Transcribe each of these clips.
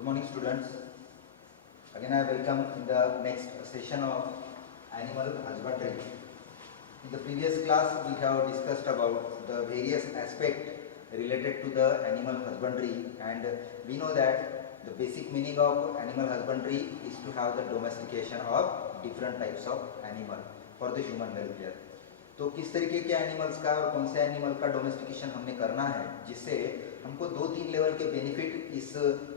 Good morning, students. Again, I welcome in the next session of animal husbandry. In the previous class, we have discussed about the various aspects related to the animal husbandry, and we know that the basic meaning of animal husbandry is to have the domestication of different types of animal for the human welfare. तो किस तरीके के animals का और कौन से animal का domestication हमने करना है जिससे हमको 2-3 लेवल के बेनिफिट इस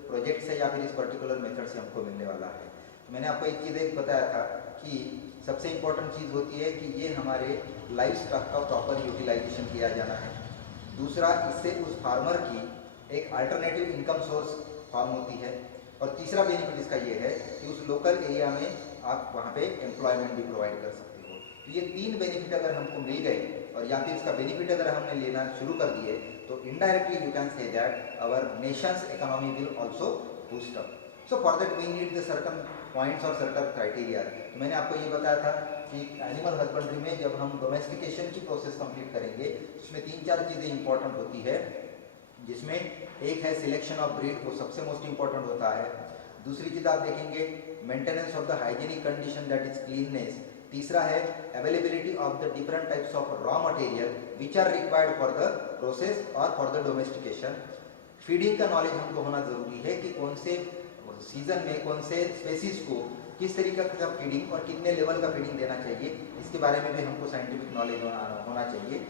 प्रोजेक्ट से या फिर इस पर्टिकुलर मेथड से हमको मिलने वाला है। तो मैंने आपको एक चीज़ बताया था कि सबसे इम्पोर्टेंट चीज़ होती है कि ये हमारे लाइफ स्टॉक का प्रॉपर यूटिलाइजेशन किया जाना है। दूसरा, इससे उस फार्मर की एक अल्टरनेटिव इनकम सोर्स फॉर्म होती है। और तीसरा बेनिफिट इसका ये है कि उस लोकल एरिया में आप वहाँ पे एम्प्लॉयमेंट भी प्रोवाइड कर सकते हो। तो ये 3 बेनिफिट अगर हमको मिल गए और या फिर इसका बेनिफिट अगर हमने लेना शुरू कर दिए तो indirectly you can say that our nation's economy will also boost up. So for that we need the certain points और सर्टेन क्राइटेरिया। तो मैंने आपको ये बताया था कि एनिमल हस्बेंड्री में जब हम डोमेस्टिकेशन की प्रोसेस कंप्लीट करेंगे उसमें 3-4 चीज़ें इंपॉर्टेंट होती है, जिसमें एक है सिलेक्शन ऑफ ब्रीड, वो सबसे मोस्ट इंपॉर्टेंट होता है। दूसरी चीज़ आप देखेंगे maintenance of the hygienic condition, that is cleanness. तीसरा है availability of the different types of raw material which are required for the process और फॉर द डोमेस्टिकेशन। फीडिंग का नॉलेज हमको होना जरूरी है कि कौन से सीजन में कौन से स्पेसीज को किस तरीके का फीडिंग और कितने लेवल का फीडिंग देना चाहिए, इसके बारे में भी हमको साइंटिफिक नॉलेज होना चाहिए।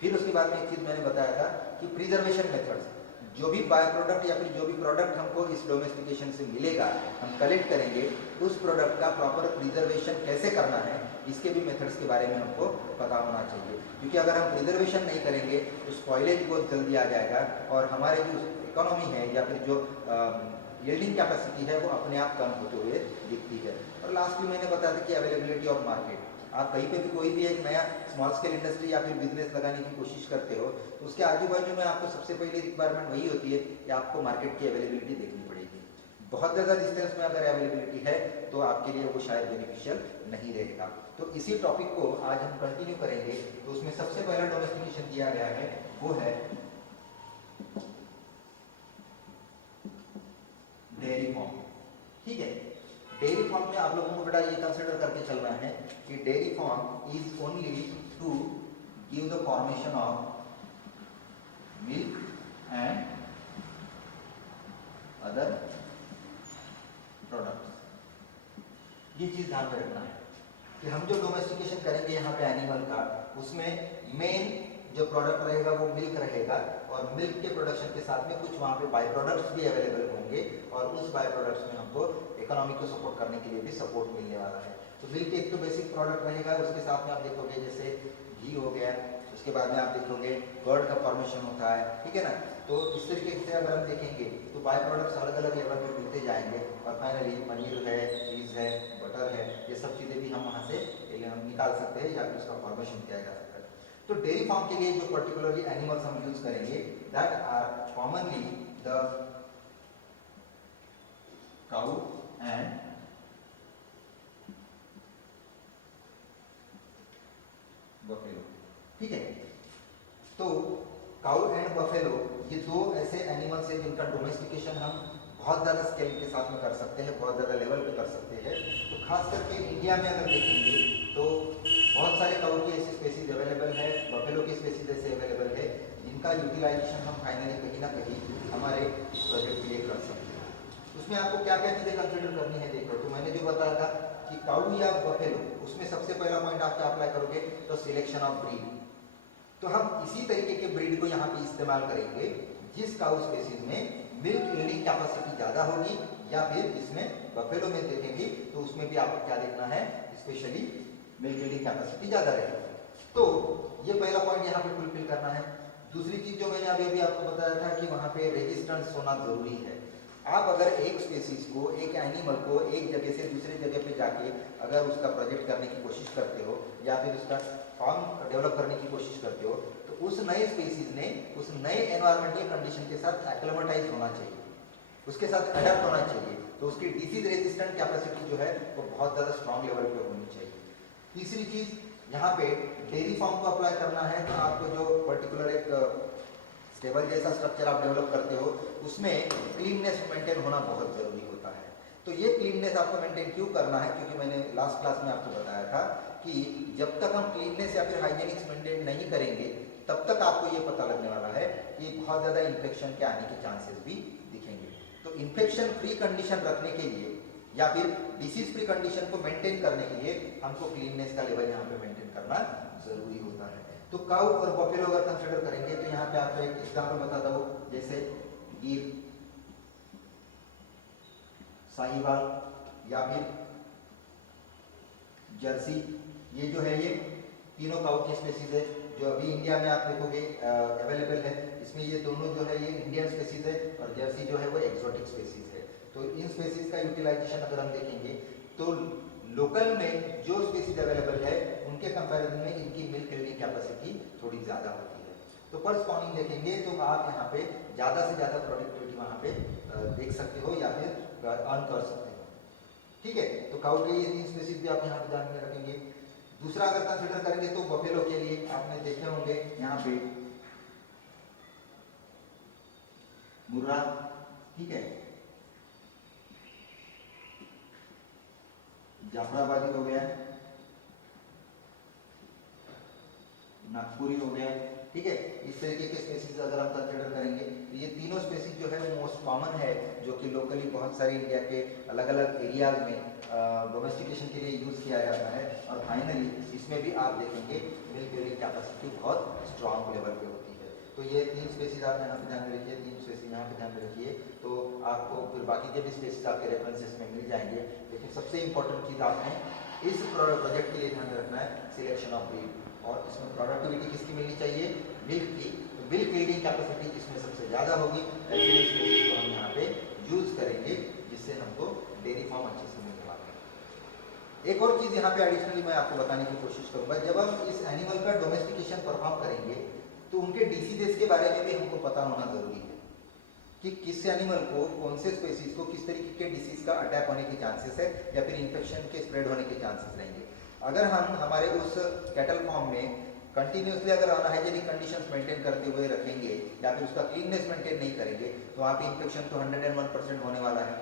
फिर उसके बाद में एक चीज़ मैंने बताया था कि प्रिजर्वेशन मेथड्स, जो भी बाय प्रोडक्ट या फिर जो भी प्रोडक्ट हमको इस डोमेस्टिकेशन से मिलेगा हम कलेक्ट करेंगे, उस प्रोडक्ट का प्रॉपर प्रिजर्वेशन कैसे करना है इसके भी मेथड्स के बारे में हमको पता होना चाहिए। क्योंकि अगर हम प्रिजर्वेशन नहीं करेंगे तो स्पॉइलेज बहुत जल्दी आ जाएगा और हमारे जो इकोनॉमी है या फिर जो यील्डिंग कैपेसिटी है वो अपने आप कम होते हुए दिखती है। और लास्ट में मैंने बताया था कि अवेलेबिलिटी ऑफ मार्केट। आप कहीं पे भी कोई भी एक नया स्मॉल स्केल इंडस्ट्री या फिर बिजनेस लगाने की कोशिश करते हो तो उसके आजू बाजू में आपको सबसे पहले रिक्वायरमेंट वही होती है कि आपको मार्केट की अवेलेबिलिटी देखनी पड़ेगी। बहुत ज़्यादा डिस्टेंस में अगर अवेलेबिलिटी है तो आपके लिए वो शायद बेनिफिशियल नहीं रहेगा। तो इसी टॉपिक को आज हम कंटिन्यू करेंगे। तो उसमें सबसे पहला डोमेस्टिकेशन दिया गया है वो है डेयरी फार्म। ठीक है, डेयरी फार्म में आप लोगों को बेटा ये कंसिडर करके चलना है कि dairy farm is only to give the formation of milk and other products. ये चीज ध्यान में रखना है कि हम जो डोमेस्टिकेशन करेंगे यहाँ पे एनिमल का, उसमें मेन जो प्रोडक्ट रहेगा वो मिल्क रहेगा और मिल्क के प्रोडक्शन के साथ में कुछ वहाँ पे बाय प्रोडक्ट्स भी अवेलेबल होंगे और उस बाय प्रोडक्ट्स में हमको इकोनॉमी को सपोर्ट करने के लिए भी सपोर्ट मिलने वाला है। तो मिल्क एक तो बेसिक प्रोडक्ट रहेगा, उसके साथ में आप देखोगे जैसे घी हो गया, उसके बाद में आप देखोगे कर्ड का फॉर्मेशन होता है, ठीक है ना। तो इस तरीके से अगर हम देखेंगे तो बाय प्रोडक्ट्स अलग अलग लेवल पर मिलते जाएंगे और फाइनली पनीर है, चीज़ है, बटर है, ये सब चीज़ें भी हम वहाँ से हम निकाल सकते हैं या फिर उसका फॉर्मेशन किया जा सकता है। तो डेयरी फार्म के लिए जो पर्टिकुलरली एनिमल्स हम यूज करेंगे that are commonly the cow and buffalo. ठीक है, तो काउ एंड बफेलो ये 2 ऐसे एनिमल्स हैं जिनका डोमेस्टिकेशन हम बहुत ज़्यादा स्केल के साथ में कर सकते हैं, बहुत ज़्यादा लेवल पे कर सकते हैं। तो खास करके इंडिया में अगर देखेंगे तो बहुत सारे काउ की ऐसी स्पेसीज अवेलेबल है, बफेलो की स्पेसीज ऐसे अवेलेबल है जिनका यूटिलाइजेशन हम फाइनली कहीं ना कहीं हमारे इस प्रोजेक्ट के लिए कर सकते हैं। उसमें आपको क्या क्या चीज़ें कंसिडर करनी है देखो। तो मैंने जो बताया था कि काउ या बफेलो, उसमें सबसे पहला पॉइंट आप क्या अप्लाई करोगे तो सिलेक्शन ऑफ ब्रीड। तो हम इसी तरीके के ब्रीड को यहाँ पे इस्तेमाल करेंगे जिस काउ स्पेसीज में मिल्क यील्डिंग कैपेसिटी ज़्यादा होगी, या फिर इसमें बफेलो में देखेंगे तो उसमें भी आपको क्या देखना है, स्पेशली मिल्क यील्डिंग कैपेसिटी ज़्यादा रहेगी। तो ये पहला पॉइंट यहाँ पे फुलफिल करना है। दूसरी चीज़ जो मैंने अभी आपको बताया था कि वहाँ पे रेजिस्टेंस होना जरूरी है। आप अगर एक स्पेसीज को, एक एनिमल को एक जगह से दूसरी जगह पे जाके अगर उसका प्रोजेक्ट करने की कोशिश करते हो या फिर उसका फार्म डेवलप करने की कोशिश करते हो तो उस नए स्पेसीज ने उस नए एनवायरमेंटल कंडीशन के साथ एक्लिमेटाइज होना चाहिए, उसके साथ अडेप्ट होना चाहिए। तो उसकी डिसीज रेजिस्टेंट कैपेसिटी जो है वो बहुत ज़्यादा स्ट्रॉन्ग लेवल पे होनी चाहिए। तीसरी चीज़ यहाँ पे डेयरी फार्म को अप्लाई करना है तो आपको जो पर्टिकुलर एक स्टेबल जैसा स्ट्रक्चर आप डेवलप करते हो उसमें क्लीननेस मेंटेन होना बहुत जरूरी होता है। तो ये क्लीननेस आपको मेंटेन क्यों करना है, क्योंकि मैंने लास्ट क्लास में आपको बताया था कि जब तक हम क्लीननेस या फिर हाइजीनिक्स मेंटेन नहीं करेंगे तब तक आपको ये पता लगने वाला है कि बहुत ज़्यादा इन्फेक्शन के आने के चांसेस भी दिखेंगे। तो इन्फेक्शन फ्री कंडीशन रखने के लिए या फिर डिसीज फ्री कंडीशन को मेंटेन करने के लिए हमको क्लीननेस का लेवल यहाँ पे मेंटेन करना जरूरी होता है। तो काऊ और बफेलो अगर कंसिडर करेंगे तो यहाँ पे आपको एक एग्जाम्पल बताता हूँ, जैसे गिर, साहिवाल या फिर जर्सी, ये जो है ये तीनों काऊ की स्पेसीज है जो अभी इंडिया में आप देखोगे अवेलेबल है। इसमें ये दोनों जो है ये इंडियन स्पेसीज है और जर्सी जो है वो एक्सोटिक स्पेसीज है। तो इन स्पेसीज का यूटिलाइजेशन अगर हम देखेंगे तो लोकल में जो स्पेसीज अवेलेबल है उनके कंपैरिजन में इनकी मिल्क यील्डिंग कैपेसिटी थोड़ी ज़्यादा होती है। तो परस्पॉनिंग देखेंगे तो आप यहाँ पे ज़्यादा से ज़्यादा प्रोडक्टिविटी वहाँ पे देख सकते हो या फिर अर्न कर सकते हो। ठीक है, तो काऊ के ये तीन स्पेसीज भी आप यहाँ पे ध्यान में रखेंगे। दूसरा अगर कंसिडर करेंगे तो बफेलो के लिए आपने देखे होंगे यहाँ पे मुर्रा, ठीक है, जाफराबादी हो गया, नागपुरी हो गया, ठीक है। इस तरीके के स्पेसीज अगर हम कंसिडर करेंगे तो ये तीनों स्पेसीज जो है वो मोस्ट कॉमन है जो कि लोकली बहुत सारे इंडिया के अलग अलग एरियाज में डोमेस्टिकेशन के लिए यूज किया जाता है। और फाइनली इसमें भी आप देखेंगे मिल्क यील्डिंग कैपेसिटी बहुत स्ट्रॉन्ग लेवल पे होती है। तो ये तीन स्पेसीज आप यहाँ पे ध्यान में रखिए, तीन स्पेसीज यहाँ पे ध्यान में रखिए, तो आपको फिर बाकी के भी स्पेसीज आपके रेफरेंसेस में मिल जाएंगे। लेकिन सबसे इंपॉर्टेंट चीज़ आपने इस प्रोजेक्ट के लिए ध्यान में रखना है सिलेक्शन ऑफ ब्रीड, और इसमें प्रोडक्टिविटी किसकी मिलनी चाहिए, मिल्क की। तो मिल्क यील्डिंग कैपेसिटी इसमें सबसे ज़्यादा होगी, ऐसे स्पेसीज को हम यहाँ पे यूज करेंगे जिससे हमको डेयरी फार्म अच्छे से मिलने वाला है। एक और चीज़ यहाँ पे एडिशनली मैं आपको बताने की कोशिश करूँगा, जब हम इस एनिमल का डोमेस्टिकेशन परफॉर्म करेंगे तो उनके डिसीजेस के बारे में भी हमको पता होना जरूरी है कि किस एनिमल को, कौन से स्पेसीज को किस तरीके के डिसीज का अटैक होने के चांसेस है या फिर इन्फेक्शन के स्प्रेड होने के चांसेस रहेंगे। अगर हम हमारे उस कैटल फार्म में कंटिन्यूसली अगर अनहाइजेनिक कंडीशंस मेंटेन करते हुए रखेंगे या फिर उसका क्लीननेस मेंटेन नहीं करेंगे तो वहाँ पे इन्फेक्शन तो 101% होने वाला है।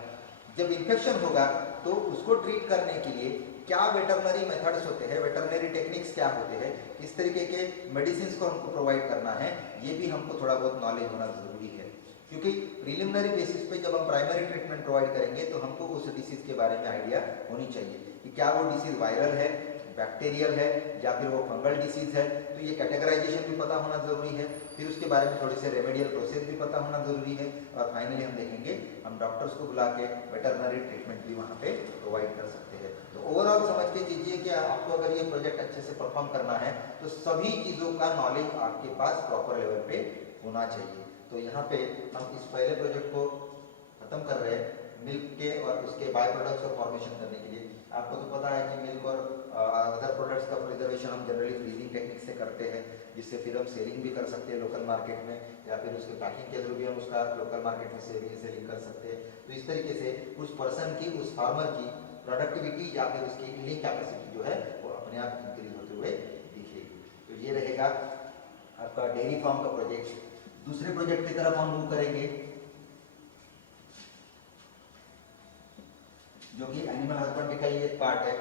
जब इन्फेक्शन होगा तो उसको ट्रीट करने के लिए क्या वेटरनरी मेथड्स होते हैं, वेटरनरी टेक्निक्स क्या होते हैं, किस तरीके के मेडिसिन को हमको प्रोवाइड करना है, ये भी हमको थोड़ा बहुत नॉलेज होना जरूरी है। क्योंकि प्रिलिमिनरी बेसिस पे जब हम प्राइमरी ट्रीटमेंट प्रोवाइड करेंगे तो हमको उस डिसीज के बारे में आइडिया होनी चाहिए कि क्या वो डिसीज वायरल है, बैक्टीरियल है या फिर वो फंगल डिसीज है। तो ये कैटेगराइजेशन भी पता होना जरूरी है, फिर उसके बारे में थोड़े से रेमेडियल प्रोसेस भी पता होना जरूरी है, और फाइनली हम देखेंगे हम डॉक्टर्स को बुला के वेटरनरी ट्रीटमेंट भी वहाँ पे प्रोवाइड कर सकते हैं। तो ओवरऑल समझ के चीजिए कि आपको अगर ये प्रोजेक्ट अच्छे से परफॉर्म करना है तो सभी चीज़ों का नॉलेज आपके पास प्रॉपर लेवल पे होना चाहिए। तो यहाँ पे हम इस पहले प्रोजेक्ट को खत्म कर रहे हैं मिल्क के और उसके बाय प्रोडक्ट्स को फॉर्मेशन करने के लिए। आपको तो पता है कि मिल्क और अदर प्रोडक्ट्स का प्रिजर्वेशन हम जनरली फ्रीजिंग टेक्निक से करते हैं, जिससे फिर हम सेलिंग भी कर सकते हैं लोकल मार्केट में, या फिर उसके पैकिंग के थ्रू भी हम उसका लोकल मार्केट में सेलिंग कर सकते हैं। तो इस तरीके से उस पर्सन की, उस फार्मर की प्रोडक्टिविटी या फिर उसकी यील्डिंग कैपेसिटी जो है वो अपने आप इंक्रीज होते हुए दिखेगी। तो ये रहेगा आपका डेयरी फार्म का प्रोजेक्ट। दूसरे प्रोजेक्ट की तरफ हम मूव करेंगे जो कि एनिमल हस्बेंड्री का ही एक पार्ट है।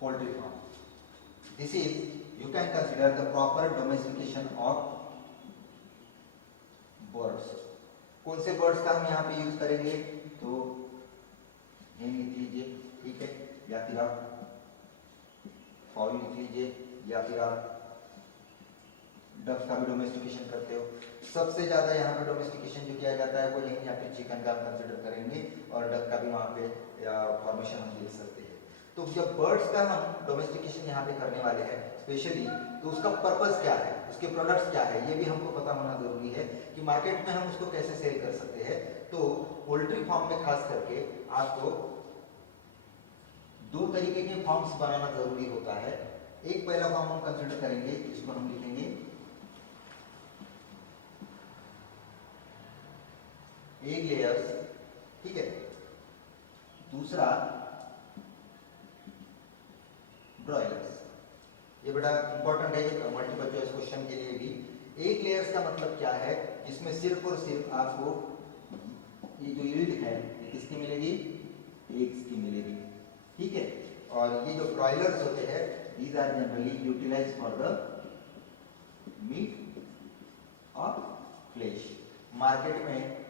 Poultry farm, this is you can consider the proper domestication of birds. कौन से बर्ड्स का हम यहाँ पे यूज करेंगे, तो हेन लिख लीजिए, ठीक है, या फिर आप फाउल लिख लीजिए, या फिर आप डक का भी डोमेस्टिकेशन करते हो। सबसे ज्यादा यहाँ पे डोमेस्टिकेशन जो किया जाता है वो हेन या फिर चिकन का हम कंसिडर करेंगे, और डक का भी वहाँ पे फॉर्मेशन हम देख सकते हैं। तो जब बर्ड्स का हम डोमेस्टिकेशन यहाँ पे करने वाले हैं स्पेशली, तो उसका पर्पस क्या है, उसके प्रोडक्ट्स क्या है, ये भी हमको पता होना जरूरी है कि मार्केट में हम उसको कैसे सेल कर सकते हैं। तो पोल्ट्री फार्म में खास करके आपको दो तरीके के फॉर्म्स बनाना जरूरी होता है। एक पहला फॉर्म हम कंसिडर करेंगे, इसको हम लिखेंगे एग लेयर्स, ठीक है। दूसरा यूटिलाइज का मतलब क्या है, जिसमें सिर्फ और सिर्फ आपको ये जो यील्ड है ये किसकी मिलेगी, एग्स की मिलेगी, ठीक है। और ये जो ब्रॉयलर्स होते हैं these are generally utilize for the meat और फ्लेश। मार्केट में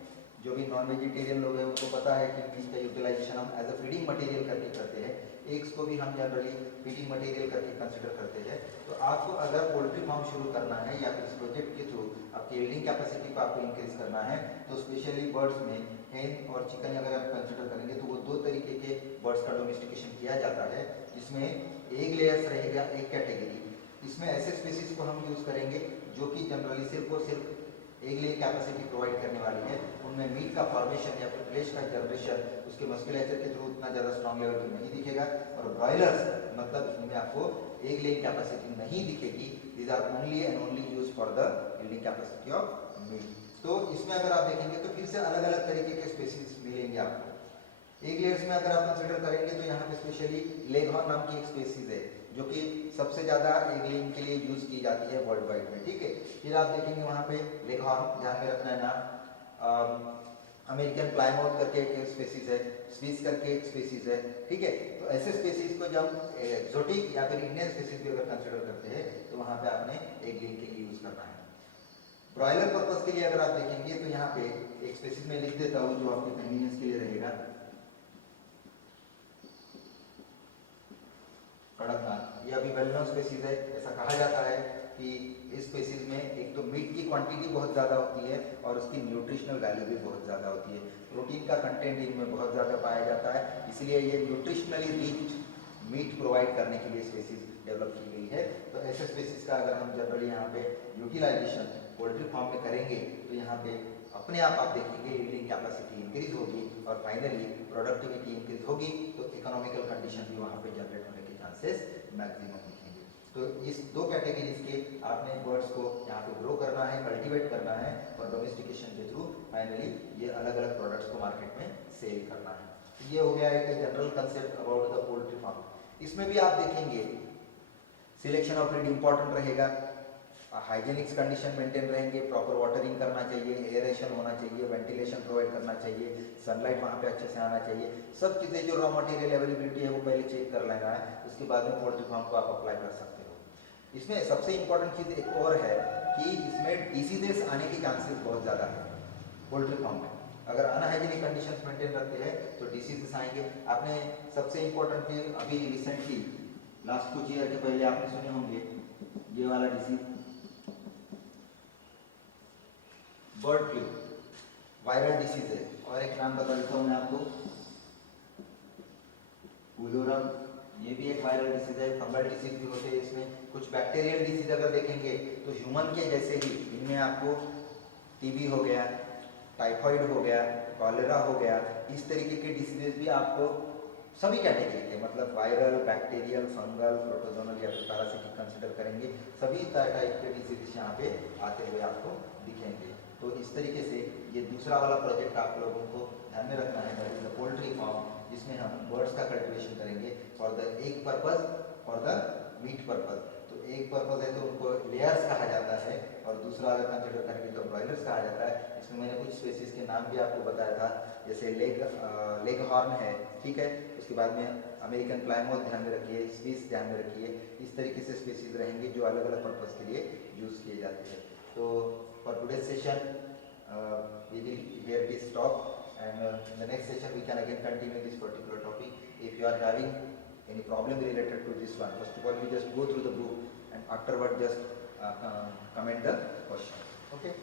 जो भी नॉन वेजिटेरियन लोग हैं उनको पता है कि मीट का यूटिलाइजेशन हम एज अ फीडिंग मटेरियल करके करते हैं, एग्स को भी हम जनरली फीडिंग मटेरियल करके कंसिडर करते हैं। तो आपको अगर पोल्ट्री फार्म शुरू करना है या फिर इस प्रोजेक्ट के थ्रू आपकी यील्डिंग कैपेसिटी को आपको इंक्रीज करना है, तो स्पेशली बर्ड्स में हेन और चिकन अगर आप कंसिडर करेंगे तो वो दो तरीके के बर्ड्स का डोमेस्टिकेशन किया जाता है, जिसमें एग लेयर्स रहेगा एक कैटेगरी। इसमें ऐसे स्पीसीज को हम यूज करेंगे जो कि जनरली सिर्फ और सिर्फ एग लेइंग कैपेसिटी प्रोवाइड करने वाली है, उनमें मीट का फॉर्मेशन या फिर फ्लेश का जनरेशन उसके मस्कुलेचर के थ्रू उतना ज़्यादा स्ट्रॉन्ग लेवल पर नहीं दिखेगा। और ब्रॉयलर्स मतलब इनमें आपको एग लेइंग कैपेसिटी नहीं दिखेगी, these are only and only use for the yielding capacity of meat. तो इसमें अगर आप देखेंगे तो फिर से अलग अलग तरीके के स्पेसीज मिलेंगे आपको। एग लेयर्स में अगर आप कंसिडर करेंगे तो यहाँ पे स्पेशली लेगहॉर्न नाम की एक स्पेसीज है जो कि सबसे ज़्यादा एग लेइंग के लिए यूज की जाती है वर्ल्ड वाइड में, ठीक है। फिर आप देखेंगे वहाँ पे लेगहॉर्न, ध्यान में रखना है नाम, अमेरिकन प्लायमाउथ करके एक स्पेसीज है, स्विस करके एक स्पेसीज है, ठीक है। तो ऐसे स्पेसीज को जब एक्सोटिक या फिर इंडियन स्पेसीज भी अगर कंसिडर करते हैं तो वहाँ पे आपने एग लेइंग के लिए यूज करना है। ब्रॉयलर पर्पस के लिए अगर आप देखेंगे तो यहाँ पे एक स्पेसीज में लिख देता हूँ जो आपके कन्वीनियंस के लिए रहेगा, कड़कनाथ। ये अभी वेल नोन स्पेसीज है। ऐसा कहा जाता है कि इस स्पेसीज में एक तो मीट की क्वांटिटी बहुत ज़्यादा होती है और उसकी न्यूट्रिशनल वैल्यू भी बहुत ज़्यादा होती है, प्रोटीन का कंटेंट इनमें बहुत ज़्यादा पाया जाता है, इसलिए ये न्यूट्रिशनली रिच मीट प्रोवाइड करने के लिए स्पेसीज डेवलप की गई है। तो ऐसे स्पेसीज का अगर हम जनरली यहाँ पे यूटिलाइजेशन पोल्ट्री फार्म में करेंगे तो यहाँ पे अपने आप देखेंगे यील्डिंग कैपेसिटी इंक्रीज होगी और फाइनली प्रोडक्टिविटी इंक्रीज होगी, तो इकोनॉमिकल कंडीशन भी वहाँ पे जनरेट होने के चांसेस मैक्सिमम दिखेंगे। तो इस दो कैटेगरीज के आपने बर्ड्स को यहाँ पे ग्रो करना है, कल्टीवेट करना है और डोमेस्टिकेशन के थ्रू फाइनली ये अलग अलग प्रोडक्ट्स को मार्केट में सेल करना है। तो ये हो गया एक general concept about the poultry farm. इसमें भी आप देखेंगे सिलेक्शन ऑफ ब्रीड इंपॉर्टेंट रहेगा, हाइजीनिक्स कंडीशन मेंटेन रहेंगे, प्रॉपर वाटरिंग करना चाहिए, एयरेशन होना चाहिए, वेंटिलेशन प्रोवाइड करना चाहिए, सनलाइट वहाँ पे अच्छे से आना चाहिए, सब चीज़ें जो रॉ मटेरियल अवेलेबिलिटी है वो पहले चेक कर लेना है, उसके बाद में पोल्ट्री फार्म को आप अप्लाई कर सकते हो। इसमें सबसे इंपॉर्टेंट चीज़ एक और है कि इसमें डिसीजेस आने के चांसेस बहुत ज़्यादा है पोल्ट्री फार्म में। अगर अनहाइजीनिक कंडीशंस मेंटेन रखते हैं तो डिसीजेस आएंगे। आपने सबसे इंपॉर्टेंट चीज अभी रिसेंटली लास्ट कुछ ईयर के पहले आपने सुने होंगे ये वाला disease bird flu, viral disease है। और एक नाम बता देता हूँ मैं आपको, उलोरम, ये भी एक वायरल डिसीज है। फंगल डिसीज भी होते हैं इसमें। कुछ बैक्टीरियल डिसीज अगर देखेंगे तो ह्यूमन के जैसे ही इनमें आपको टीबी हो गया, टाइफाइड हो गया, कॉलेरा हो गया, इस तरीके के डिसीजेस भी आपको सभी कैटेगरी के मतलब वायरल, बैक्टीरियल, फंगल, प्रोटोजोनल या फिर पैरासिटिक कंसिडर करेंगे, सभी टाइप के डिसीजेस यहाँ पे आते हुए आपको दिखेंगे। तो इस तरीके से ये दूसरा वाला प्रोजेक्ट आप लोगों को ध्यान में रखना है, that is the poultry farm, जिसमें हम बर्ड्स का कल्टिवेशन करेंगे for the egg purpose, for the meat purpose. तो एक पर्पज है तो उनको लेयर्स कहा जाता है और दूसरा अगर कंसिडर करेंगे तो ब्रॉयलर्स कहा जाता है। इसमें मैंने कुछ स्पेसीज के नाम भी आपको बताया था, जैसे लेग हॉर्न है, ठीक है, उसके बाद में अमेरिकन प्लायमाउथ ध्यान में रखिए, स्विस ध्यान में रखिए, इस तरीके से स्पेसीज रहेंगे जो अलग अलग पर्पज के लिए यूज किए जाते हैं। तो for today's session we will here this talk, and in the next session we can again continue this particular topic. If you are having any problem related to this one, first of all you just go through the book and afterward just comment the question. Okay.